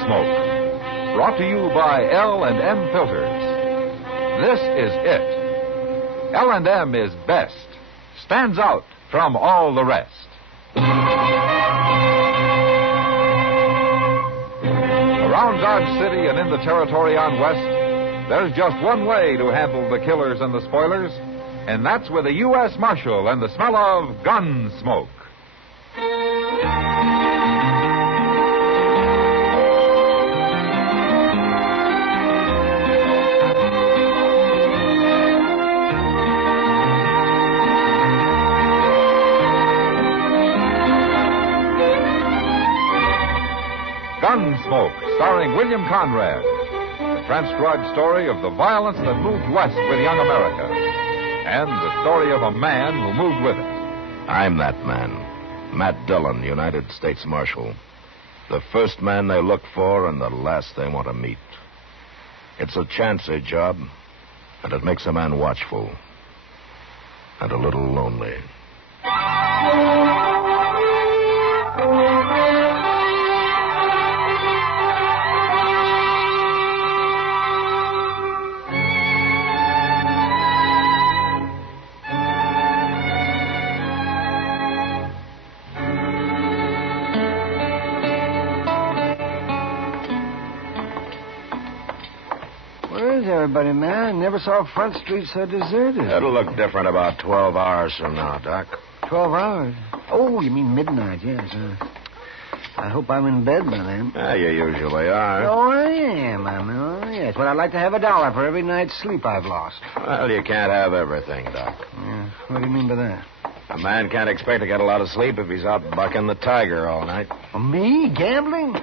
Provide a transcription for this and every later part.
Gunsmoke. Brought to you by L&M Filters. This is it. L&M is best. Stands out from all the rest. Around Dodge City and in the territory on West, there's just one way to handle the killers and the spoilers, and that's with a U.S. Marshal and the smell of Gunsmoke. Gunsmoke, starring William Conrad. The transcribed story of the violence that moved west with young America. And the story of a man who moved with it. I'm that man. Matt Dillon, United States Marshal. The first man they look for and the last they want to meet. It's a chancy job, and it makes a man watchful. And a little lonely. Everybody, man. Never saw Front Street so deserted. It'll look different about 12 hours from now, Doc. 12 hours? Oh, you mean midnight, yes. I hope I'm in bed by then. Yeah, you usually are. Oh, I am. Oh, yes. But I'd like to have $1 for every night's sleep I've lost. Well, you can't have everything, Doc. Yeah. What do you mean by that? A man can't expect to get a lot of sleep if he's out bucking the tiger all night. Oh, me? Gambling?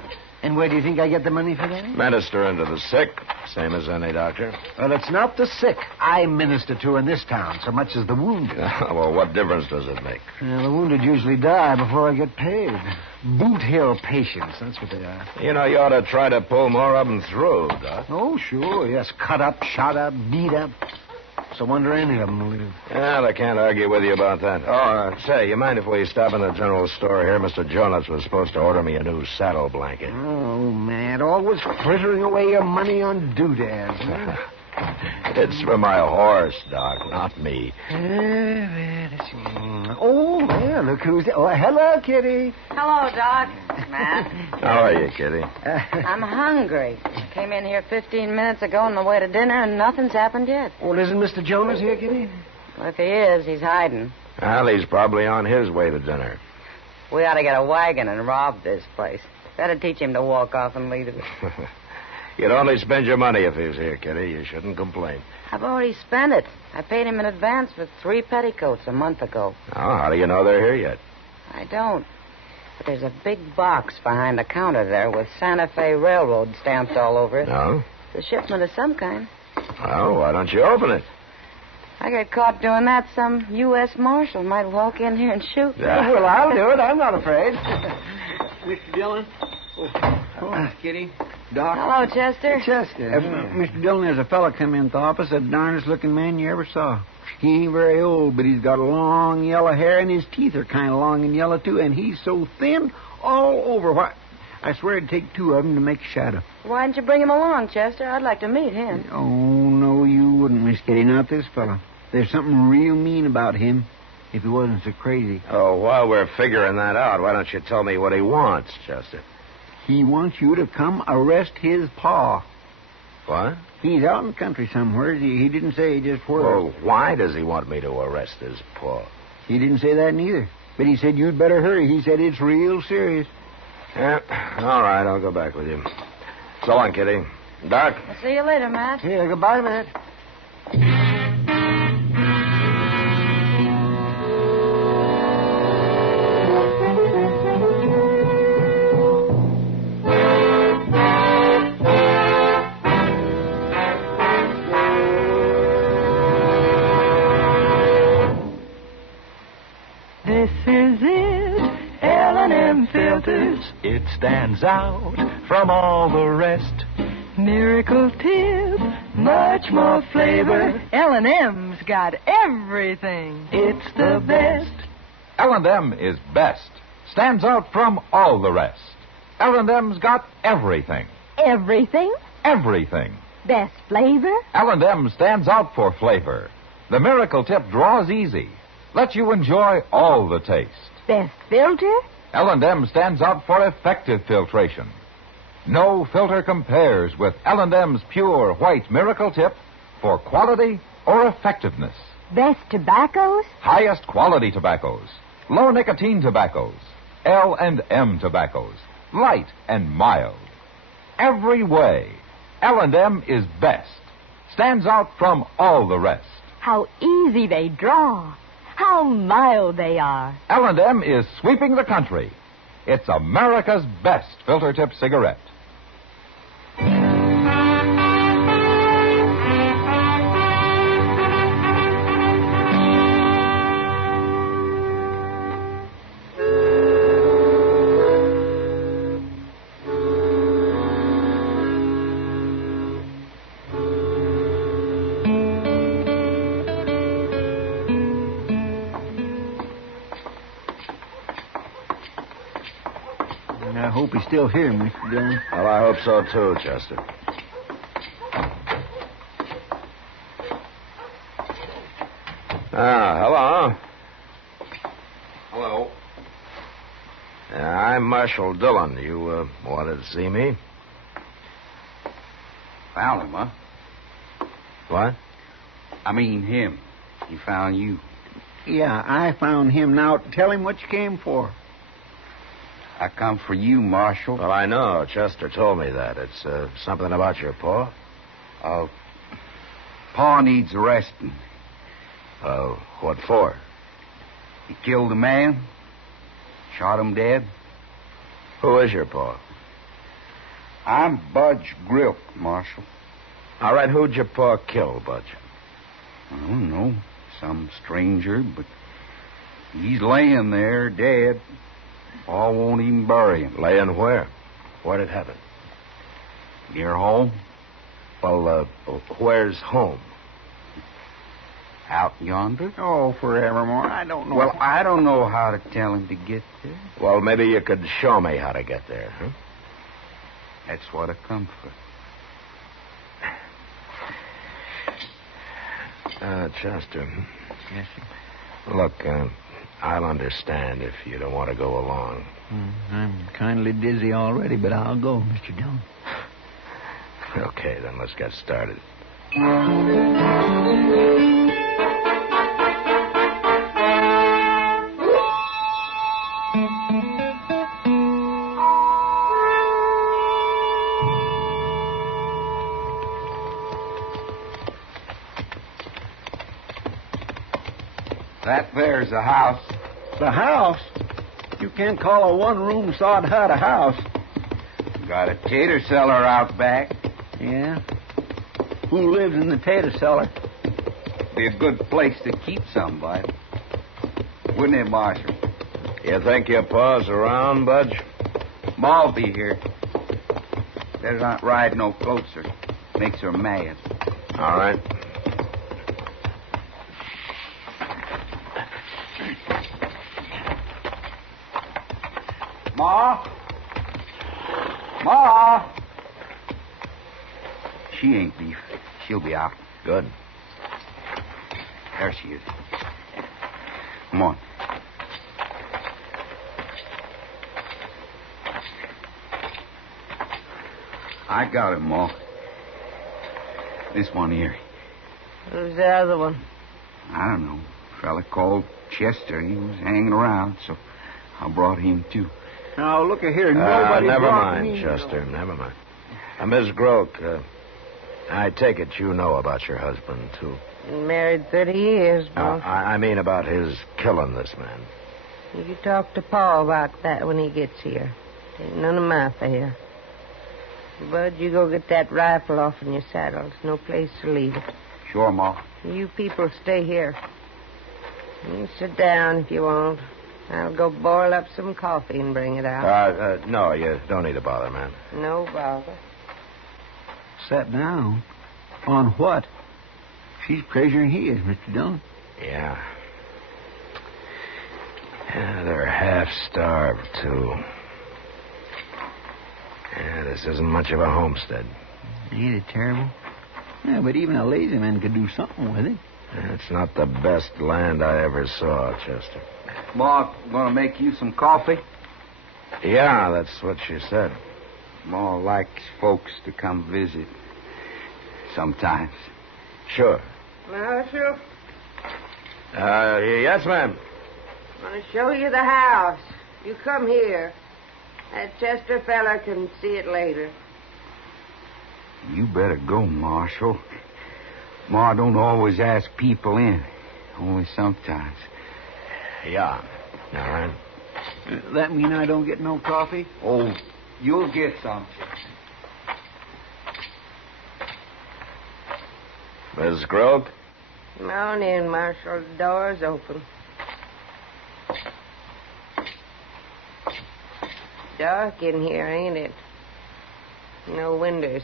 And where do you think I get the money for that? Minister into the sick, same as any doctor. Well, it's not the sick I minister to in this town so much as the wounded. Well, what difference does it make? The wounded usually die before I get paid. Boot Hill patients, that's what they are. You know, you ought to try to pull more of them through, Doc. Oh, sure, yes. Cut up, shot up, beat up. So wonder any of them will live. Yeah, I can't argue with you about that. Oh, say, you mind if we stop in the general store here? Mr. Jonas was supposed to order me a new saddle blanket. Oh, man, always frittering away your money on doodads. Huh? It's for my horse, Doc, not me. Oh, well, look who's there. Oh, hello, Kitty. Hello, Doc. Matt. How are you, Kitty? I'm hungry. Came in here 15 minutes ago on the way to dinner, and nothing's happened yet. Well, isn't Mr. Jonas here, Kitty? Well, if he is, he's hiding. Well, he's probably on his way to dinner. We ought to get a wagon and rob this place. Better teach him to walk off and leave it. You'd only spend your money if he was here, Kitty. You shouldn't complain. I've already spent it. I paid him in advance for 3 petticoats a month ago. Oh, how do you know they're here yet? I don't. But there's a big box behind the counter there with Santa Fe Railroad stamped all over it. No? It's a shipment of some kind. Well, why don't you open it? I get caught doing that, some U.S. Marshal might walk in here and shoot me. Yeah. Well, I'll do it. I'm not afraid. Mr. Dillon? Oh, Kitty. Doc. Hello, Chester. Chester. Mr. Dillon, there's a fella come in the office, the darndest looking man you ever saw. He ain't very old, but he's got long yellow hair, and his teeth are kind of long and yellow, too, and he's so thin all over. Why, I swear it'd take 2 of them to make a shadow. Why didn't you bring him along, Chester? I'd like to meet him. Oh, no, you wouldn't, Miss Kitty, not this fella. There's something real mean about him, if he wasn't so crazy. Oh, while we're figuring that out, why don't you tell me what he wants, Chester? He wants you to come arrest his pa. What? He's out in the country somewhere. He didn't say just where. Well, why does he want me to arrest his pa? He didn't say that neither. But he said you'd better hurry. He said it's real serious. Yeah, all right, I'll go back with you. So long, Kitty. Doc? I'll see you later, Matt. Yeah, goodbye, Matt. This is it, L&M Filters. It stands out from all the rest. Miracle tip, much more flavor. L&M's got everything. It's the best. L&M is best. Stands out from all the rest. L&M's got everything. Everything? Everything. Best flavor? L&M stands out for flavor. The Miracle Tip draws easy. Lets you enjoy all the taste. Best filter? L&M stands out for effective filtration. No filter compares with L&M's pure white Miracle Tip for quality or effectiveness. Best tobaccos? Highest quality tobaccos. Low nicotine tobaccos. L&M tobaccos. Light and mild. Every way, L&M is best. Stands out from all the rest. How easy they draw. How mild they are. L&M is sweeping the country. It's America's best filter tip cigarette. I hope he's still here, Mr. Dillon. Well, I hope so, too, Chester. Hello. Hello. I'm Marshal Dillon. You wanted to see me? Found him, huh? What? I mean him. He found you. Yeah, I found him. Now, tell him what you came for. I come for you, Marshal. Well, I know. Chester told me that. It's something about your paw. Pa needs arresting. What for? He killed a man. Shot him dead. Who is your paw? I'm Budge Grilk, Marshal. All right, who'd your paw kill, Budge? I don't know. Some stranger, but he's laying there dead. Pa won't even bury him. Laying where? Where'd it happen? Near home. Well, where's home? Out yonder. Oh, forevermore. I don't know. Well, I don't know how to tell him to get there. Well, maybe you could show me how to get there, huh? That's what I come for. Chester. Yes, sir. Look, I'll understand if you don't want to go along. I'm kindly dizzy already, but I'll go, Mr. Dillon. Okay, then let's get started. That there's the house. The house? You can't call a one-room sod hut a house. Got a tater cellar out back. Yeah? Who lives in the tater cellar? Be a good place to keep somebody. Wouldn't it, Marshal? You think your paw's around, Budge? Ma'll be here. Better not ride no closer. Makes her mad. All right. Ma? Ma? She ain't beef. She'll be out. Good. There she is. Come on. I got him, Ma. This one here. Who's the other one? I don't know. A fella called Chester. He was hanging around, so I brought him, too. Now, look here. Nobody never brought mind, me Chester. Never mind. Miss Groke, I take it you know about your husband, too. Married 30 years, boss. I mean about his killing this man. You talk to Pa about that when he gets here. Ain't none of my affair. Bud, you go get that rifle off in your saddle. There's no place to leave it. Sure, Ma. You people stay here. You sit down if you want. I'll go boil up some coffee and bring it out. No, you don't need to bother, man. No bother. Sat down? On what? She's crazier than he is, Mr. Dillon. Yeah. They're half starved, too. Yeah, this isn't much of a homestead. Ain't it terrible? Yeah, but even a lazy man could do something with it. It's not the best land I ever saw, Chester. Ma, gonna make you some coffee? Yeah, that's what she said. Ma likes folks to come visit sometimes. Sure. Marshal, Yes, ma'am. I'm going to show you the house. You come here. That Chester fella can see it later. You better go, Marshal. Ma don't always ask people in. Only sometimes. Yeah. All right. That mean I don't get no coffee? Oh, you'll get some. Miss Grove? Come on in, Marshal. The door's open. Dark in here, ain't it? No windows.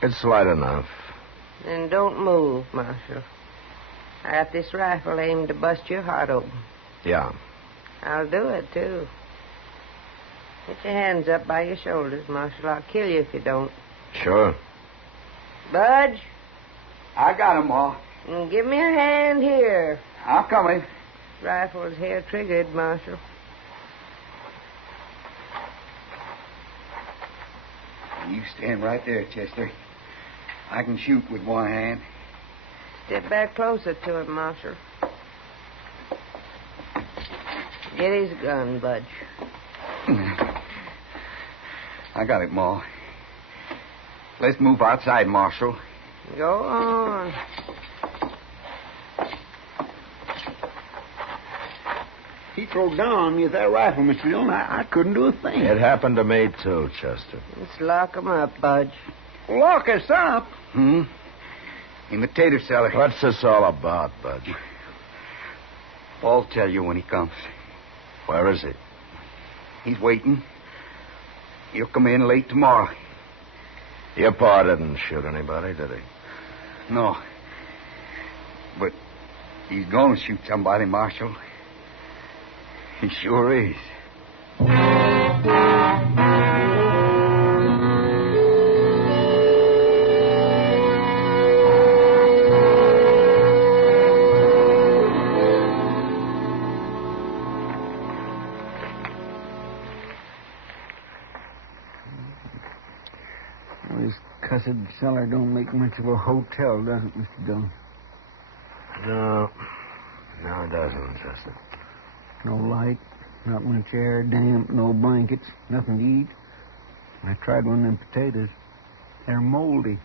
It's light enough. Then don't move, Marshal. I got this rifle aimed to bust your heart open. Yeah. I'll do it, too. Get your hands up by your shoulders, Marshal. I'll kill you if you don't. Sure. Budge, I got him, Ma. give me a hand here. I'm coming. Rifle's hair-triggered, Marshal. You stand right there, Chester. I can shoot with one hand. Step back closer to him, Marshal. Get his gun, Budge. I got it, Ma. Let's move outside, Marshal. Go on. He threw down on me with that rifle, Mr. Dillon. I couldn't do a thing. It happened to me, too, Chester. Let's lock him up, Budge. Lock us up? In the tater cellar. What's this all about, Budge? Paul'll tell you when he comes. Where is he? He's waiting. He'll come in late tomorrow. Your pa didn't shoot anybody, did he? No. But he's going to shoot somebody, Marshal. He sure is. This cussed cellar don't make much of a hotel, does it, Mr. Dillon? No. No, it doesn't, Chester. No light, not much air, damp, no blankets, nothing to eat. I tried one of them potatoes. They're moldy.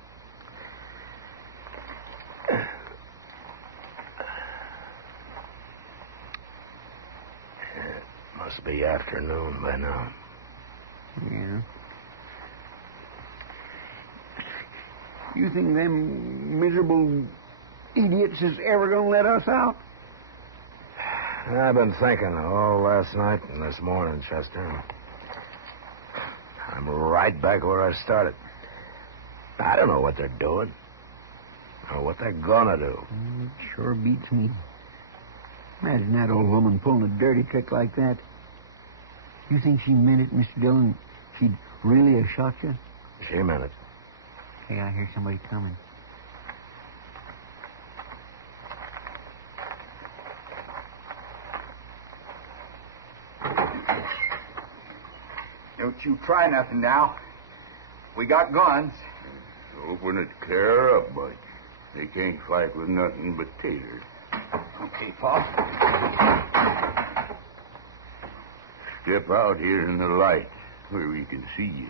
It must be afternoon by now. Yeah. You think them miserable idiots is ever going to let us out? I've been thinking all last night and this morning, Chester. I'm right back where I started. I don't know what they're doing or what they're gonna do. It sure beats me. Imagine that old woman pulling a dirty trick like that. You think she meant it, Mr. Dillon? She'd really have shot you? She meant it. Hey, I hear somebody coming. Don't you try nothing now. We got guns. Open it clear up, Bud. They can't fight with nothing but taters. Okay, Pa. Step out here in the light where we can see you.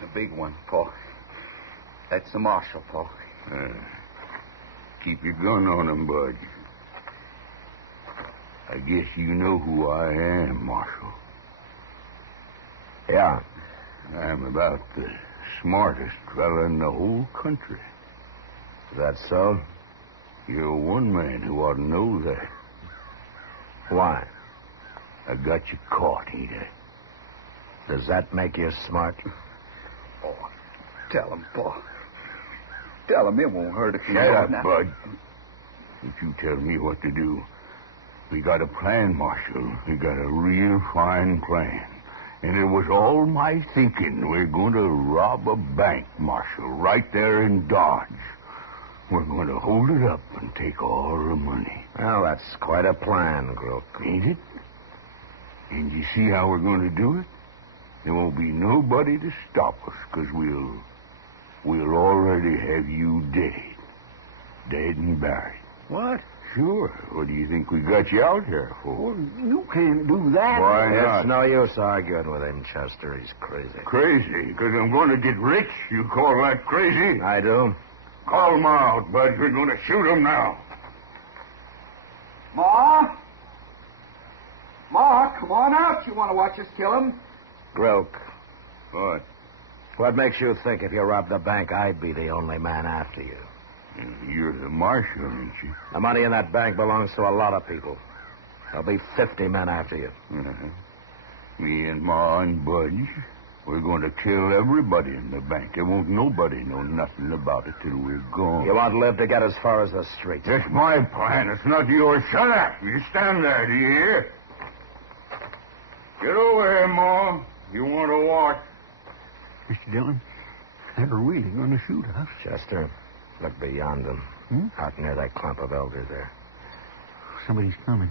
The big one, Pa. That's the marshal, Pa. Keep your gun on him, Bud. I guess you know who I am, Marshal. Yeah. I'm about the smartest fella in the whole country. Is that so? You're one man who ought to know that. Why? I got you caught, ain't I? Does that make you smart? Oh, tell him, Pa. Tell him it won't hurt if you Shut know up, now. Bud. If you tell me what to do. We got a plan, Marshal. We got a real fine plan. And it was all my thinking. We're going to rob a bank, Marshal, right there in Dodge. We're going to hold it up and take all the money. Well, that's quite a plan, Grook. Ain't it? And you see how we're going to do it? There won't be nobody to stop us, because we'll already have you dead. Dead and buried. What? Sure. What do you think we got you out here for? Well, you can't do that. Why not? It's no use arguing with him, Chester. He's crazy. Crazy? Because I'm going to get rich? You call that crazy? I do. Call him out, Bud. We're going to shoot him now. Ma? Ma, come on out. You want to watch us kill him? Grook, What? what makes you think if you robbed the bank, I'd be the only man after you? You're the marshal, ain't you? The money in that bank belongs to a lot of people. There'll be 50 men after you. Me and Ma and Budge, we're going to kill everybody in the bank. There won't nobody know nothing about it till we're gone. You won't live to get as far as the street. That's my plan. It's not yours. Shut up. You stand there, do you hear? Get over here, Ma. You want to watch? Mr. Dillon, they're really going to shoot us. Chester, look beyond them. Out near that clump of elders there. Somebody's coming.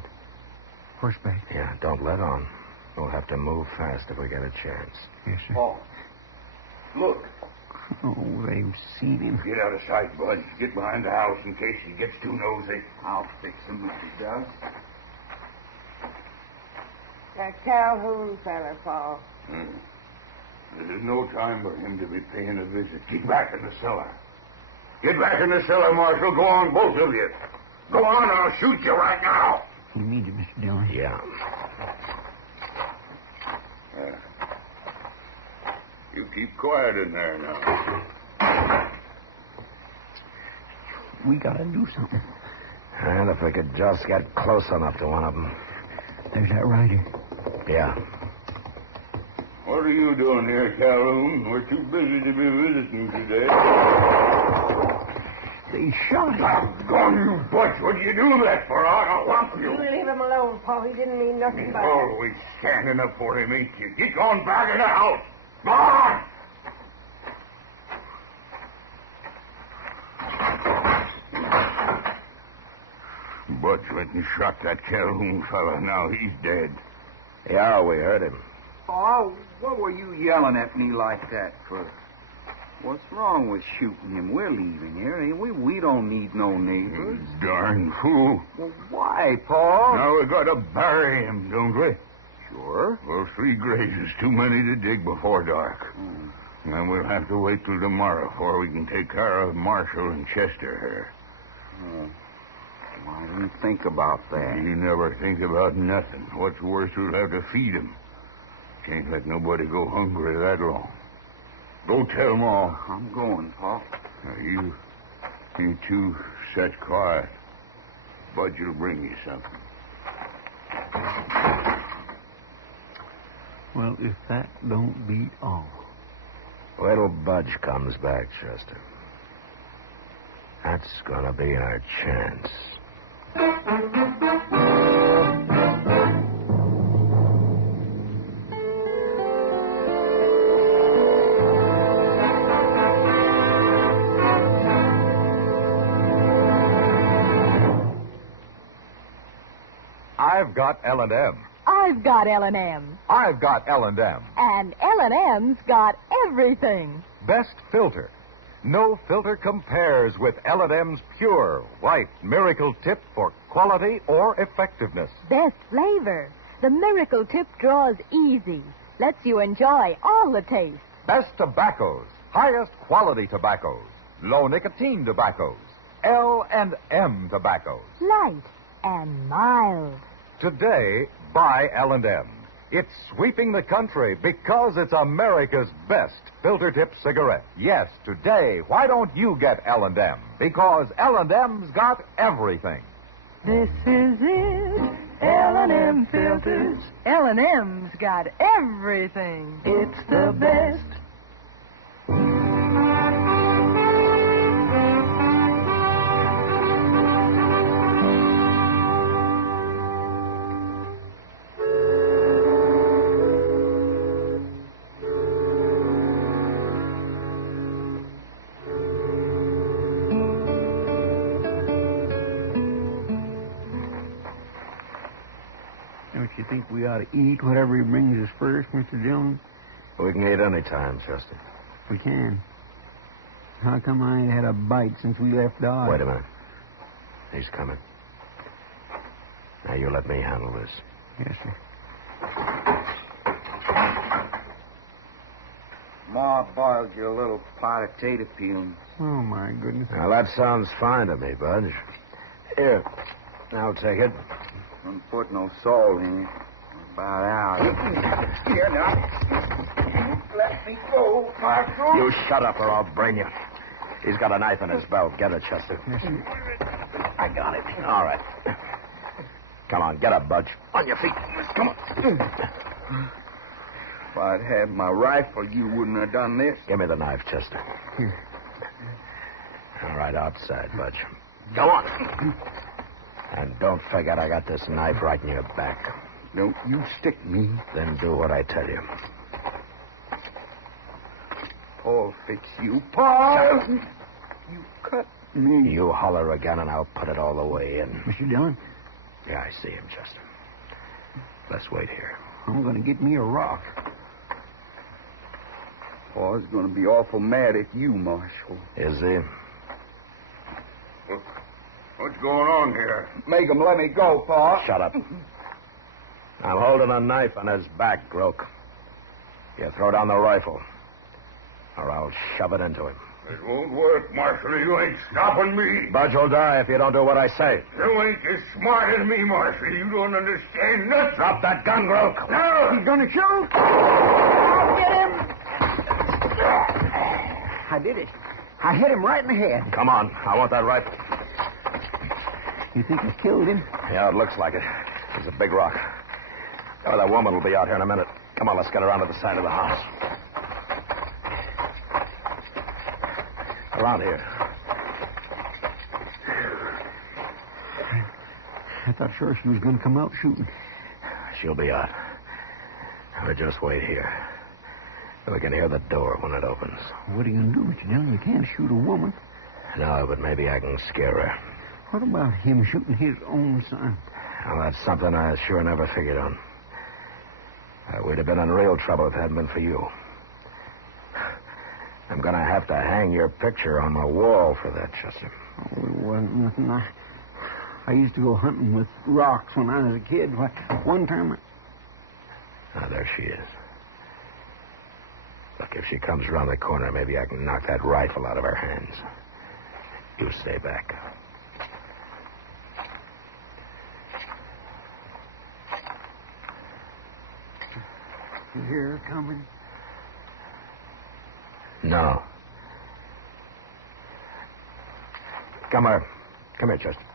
Horseback. Yeah, don't let on. We'll have to move fast if we get a chance. Yes, sir. Oh, look. Oh, they've seen him. Get out of sight, Bud. Get behind the house in case he gets too nosy. I'll fix him if he does. That Calhoun fella, Paul. There's no time for him to be paying a visit. Get back in the cellar. Get back in the cellar, Marshal. Go on, both of you. Go on, I'll shoot you right now. You need it, Mr. Dillon. Yeah. You keep quiet in there now. We got to do something. And if we could just get close enough to one of them. There's that rider. Yeah. What are you doing here, Calhoun? We're too busy to be visiting today. They shot him. Doggone you, Butch. What do you do that for? I'll lump you. You leave him alone, Paul. He didn't mean nothing by it. Always standing up for him, ain't you? Get on back in the house. Go on. Butch went and shot that Calhoun fella. Now he's dead. Yeah, we heard him. Paul, what were you yelling at me like that for? What's wrong with shooting him? We're leaving here, ain't we? We don't need no neighbors. Darn fool. Well, why, Paul? Now we got to bury him, don't we? Sure. Well, 3 graves is too many to dig before dark. And we'll have to wait till tomorrow before we can take care of Marshall and Chester here. I didn't think about that. You never think about nothing. What's worse, we'll have to feed him. Can't let nobody go hungry that long. Go tell Ma. I'm going, Paul. Now, you two sit quiet. Budge will bring you something. Well, if that don't beat all. Wait till Budge comes back, Chester. That's gonna be our chance. I've got L&M. I've got L&M. I've got L&M. And L&M's got everything. Best filter. No filter compares with L&M's pure, white miracle tip for quality or effectiveness. Best flavor. The Miracle Tip draws easy. Lets you enjoy all the taste. Best tobaccos. Highest quality tobaccos. Low nicotine tobaccos. L&M tobaccos. Light and mild. Today, buy L&M. It's sweeping the country because it's America's best filter tip cigarette. Yes, today, why don't you get L&M? Because L&M's got everything. This is it. L&M filters. L&M's got everything. It's the best. Don't you think we ought to eat whatever he brings us first, Mr. Dillon? We can eat any time, Chester. We can. How come I ain't had a bite since we left Dodge? Wait a minute. He's coming. Now, you let me handle this. Yes, sir. Ma boiled you a little pot of tater peelings. Oh, my goodness. Now, that sounds fine to me, Budge. Here, I'll take it. Don't put no salt in it. About out. Here now. Let me go, Marshal. You shut up or I'll brain you. He's got a knife in his belt. Get it, Chester. Yes, sir. I got it. All right. Come on, get up, Budge. On your feet. Come on. If I'd had my rifle, you wouldn't have done this. Give me the knife, Chester. Here. All right, outside, Budge. Go on. And don't forget I got this knife right in your back. Don't you stick me. Then do what I tell you. Paul fix you. Paul! You cut me. You holler again and I'll put it all the way in. Mr. Dillon, Yeah, I see him, Chester. Let's wait here. I'm going to get me a rock. Paul's going to be awful mad at you, Marshal. Is he? What's going on here? Make him let me go, Paul. Shut up. I'm holding a knife on his back, Groke. You throw down the rifle, or I'll shove it into him. It won't work, Marshal. You ain't stopping me. Budge will die if you don't do what I say. You ain't as smart as me, Marshal. You don't understand nothing. Drop that gun, Groke. No! He's going to shoot. I'll get him. I did it. I hit him right in the head. Come on. I want that rifle. You think I killed him? Yeah, it looks like it. There's a big rock. Oh, that woman will be out here in a minute. Come on, let's get around to the side of the house. Around here. I thought sure she was going to come out shooting. She'll be out. We'll just wait here. We can hear the door when it opens. What are you going to do, Mr. Dillon? You can't shoot a woman. No, but maybe I can scare her. What about him shooting his own son? Well, that's something I sure never figured on. We'd have been in real trouble if it hadn't been for you. I'm going to have to hang your picture on my wall for that, Chester. Oh, it wasn't nothing. I used to go hunting with rocks when I was a kid. One time... There she is. Look, if she comes around the corner, maybe I can knock that rifle out of her hands. You stay back. You hear her coming? No. Come here. Come here, Chester.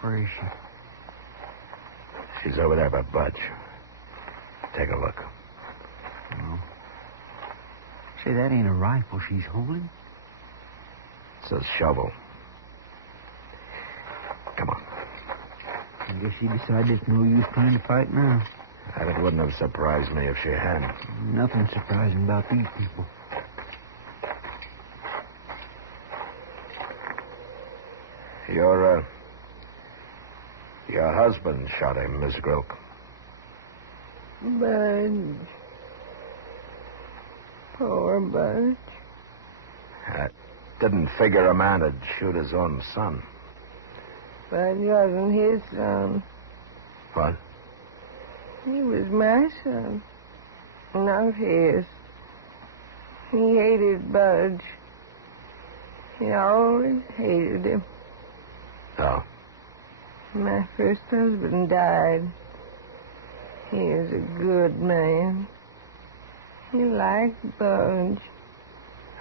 Where is she? She's over there by Budge. Take a look. No. Say, that ain't a rifle she's holding. It's a shovel. Come on. I guess she decided it's no use trying to fight now. And it wouldn't have surprised me if she had. Nothing surprising about these people. Your husband shot him, Miss Groke. Budge. Poor Budge. I didn't figure a man would shoot his own son. Budge wasn't his son. What? He was my son, not his. He hated Budge. He always hated him. Oh. My first husband died. He was a good man. He liked Budge.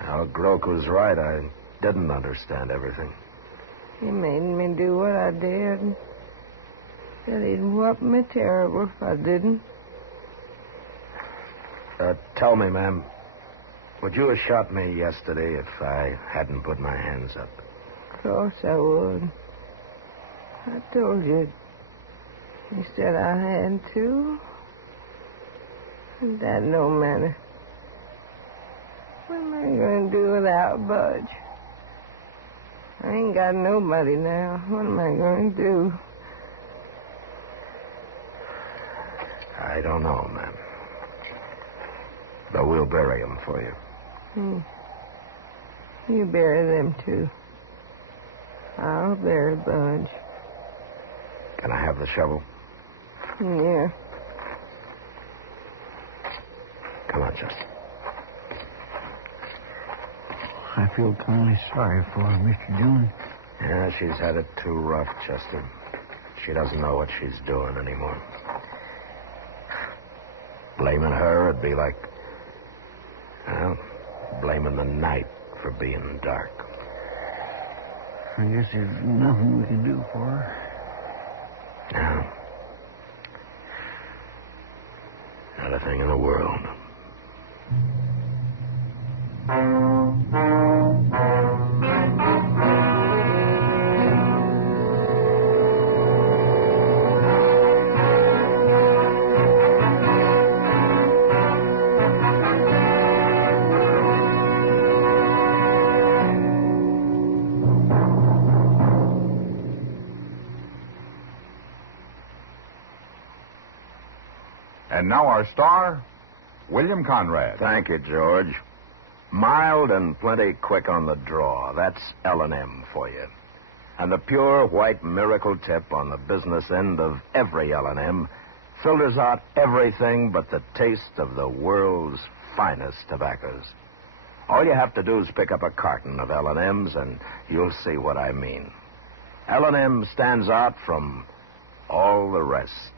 Well, Groke was right. I didn't understand everything. He made me do what I did. Said he'd whoop me terrible if I didn't. Tell me, ma'am, would you have shot me yesterday if I hadn't put my hands up? Of course I would. I told you. You said I had to. That don't matter. What am I going to do without Budge? I ain't got nobody now. What am I going to do? I don't know, ma'am. But we'll bury them for you. You bury them, too. I'll bury Bud. Can I have the shovel? Yeah. Come on, Chester. I feel kind of sorry for her, Mr. Dillon. Yeah, she's had it too rough, Chester. She doesn't know what she's doing anymore. Blaming her would be like, well, blaming the night for being dark. I guess there's nothing we can do for her. No. Not a thing in the world. And now our star, William Conrad. Thank you, George. Mild and plenty quick on the draw. That's L&M for you. And the pure white miracle tip on the business end of every L&M filters out everything but the taste of the world's finest tobaccos. All you have to do is pick up a carton of L&Ms and you'll see what I mean. L&M stands out from all the rest.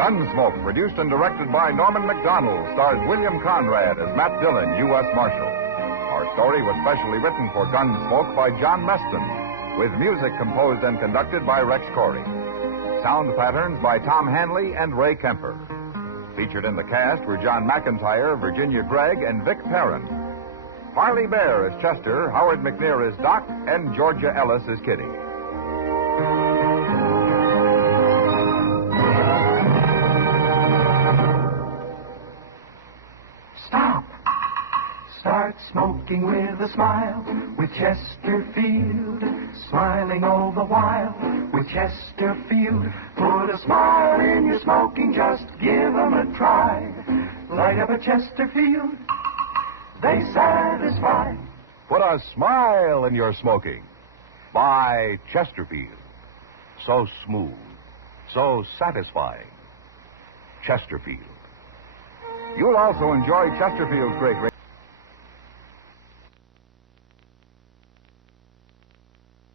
Gunsmoke, produced and directed by Norman MacDonnell, stars William Conrad as Matt Dillon, U.S. Marshal. Our story was specially written for Gunsmoke by John Meston, with music composed and conducted by Rex Corey. Sound patterns by Tom Hanley and Ray Kemper. Featured in the cast were John McIntyre, Virginia Gregg, and Vic Perrin. Parley Baer as Chester, Howard McNear as Doc, and Georgia Ellis as Kitty. Start smoking with a smile with Chesterfield, smiling all the while with Chesterfield. Put a smile in your smoking, just give 'em a try. Light up a Chesterfield, they satisfy. Put a smile in your smoking. Buy Chesterfield. So smooth, so satisfying. Chesterfield. You'll also enjoy Chesterfield's great